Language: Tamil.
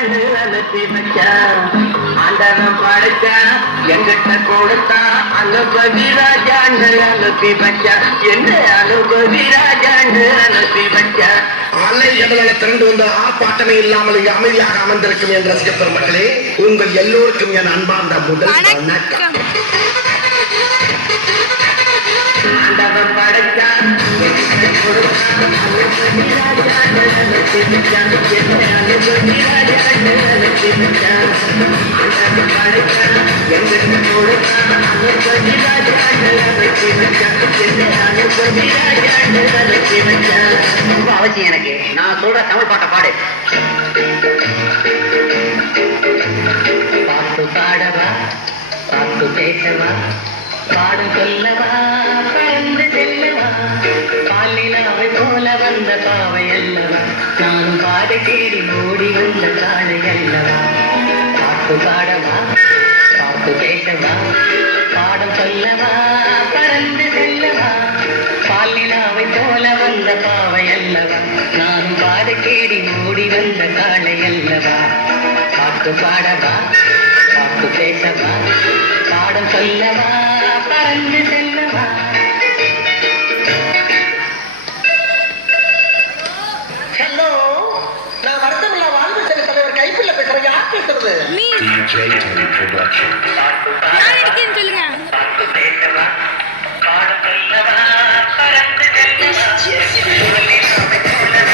ராஜான்னு அனுப்பி வச்சான். ஆண்டவன் படைச்சான் எங்கிட்ட கொடுத்தான். அனுபவி ராஜான்னு அனுப்பி வச்சான். என்ன அனுபவி ராஜான்னு அனுப்பி வச்சான். அலை கடலான திரண்டு வந்த ஆர்ப்பாட்டமே இல்லாமல் இங்கு அமைதியாக அமர்ந்திருக்கும் என் ரசிக பெருமக்களே, உங்கள் எல்லோருக்கும் என் அன்பார்ந்த முதல் வணக்கம். ஆண்டவன் படைச்சான் எங்கிட்ட கொடுத்தான். அனுபவி ராஜான்னு அனுப்பி வச்சான். என்ன அனுபவி ராஜான்னு அனுப்பி வச்சான். ஆண்டவன் படைச்சான் எங்கிட்ட கொடுத்தான். அனுபவி ராஜான்னு அனுப்பி வச்சான். என்ன அனுபவி ராஜான்னு அனுப்பி வச்சான். ரொம்ப அவசியம் எனக்கு. நான் சொல்ற தமிழ் பாட்டை பாடு. பாட்டு பாடவா, பாட்டு பேசவா, பாடம் சொல்லவா, பறந்து செல்லவா, பாலினாவை போல வந்த பாவை அல்லவா, நானும் பாதை தேடி ஓடி வந்த காலை அல்லவா. பாட்டு பாடவா, பாட்டு பேசவா, பாடம் சொல்லவா, பறந்து செல்லவா, பாலினாவை போல வந்த பாவை அல்லவா, நானும் பாதை தேடி ஓடி வந்த காலை அல்லவா. பாட்டு பாடவா, பாட்டு பேசவா, பாடம் சொல்லவா, பறந்து செல்லவா. ஹலோ, நான் வருத்தமில்லா வாழ்வு செல்ல தலைவர் கைப்பிள்ள பேசுறேன். யார் பேசுறது? DJ Tony Production.